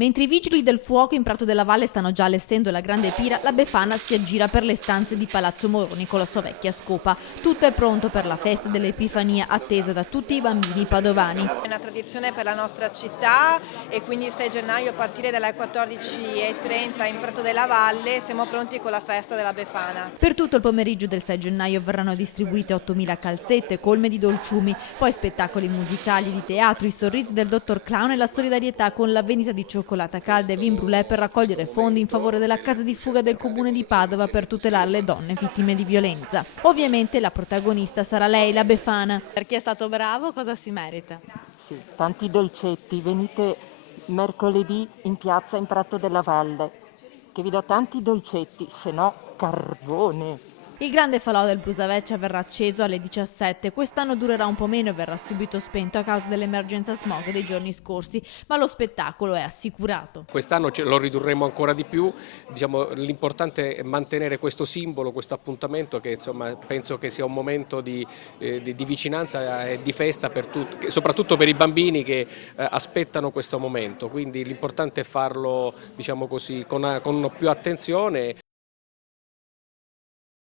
Mentre i vigili del fuoco in Prato della Valle stanno già allestendo la grande pira, la Befana si aggira per le stanze di Palazzo Moroni con la sua vecchia scopa. Tutto è pronto per la festa dell'Epifania attesa da tutti i bambini padovani. È una tradizione per la nostra città e quindi il 6 gennaio a partire dalle 14:30 in Prato della Valle siamo pronti con la festa della Befana. Per tutto il pomeriggio del 6 gennaio verranno distribuite 8.000 calzette colme di dolciumi, poi spettacoli musicali, di teatro, i sorrisi del dottor Clown e la solidarietà con la vendita di cioccolata calda e vin brûlée per raccogliere fondi in favore della casa di fuga del comune di Padova per tutelare le donne vittime di violenza. Ovviamente la protagonista sarà lei, la Befana. Per chi è stato bravo, cosa si merita? Sì, tanti dolcetti, venite mercoledì in piazza in Prato della Valle, che vi do tanti dolcetti, se no carbone. Il grande falò del Brusaveccia verrà acceso alle 17, quest'anno durerà un po' meno e verrà subito spento a causa dell'emergenza smog dei giorni scorsi, ma lo spettacolo è assicurato. Quest'anno lo ridurremo ancora di più, diciamo, l'importante è mantenere questo simbolo, questo appuntamento che insomma, penso che sia un momento di vicinanza e di festa per tutti, soprattutto per i bambini che aspettano questo momento, quindi l'importante è farlo, diciamo così, con più attenzione.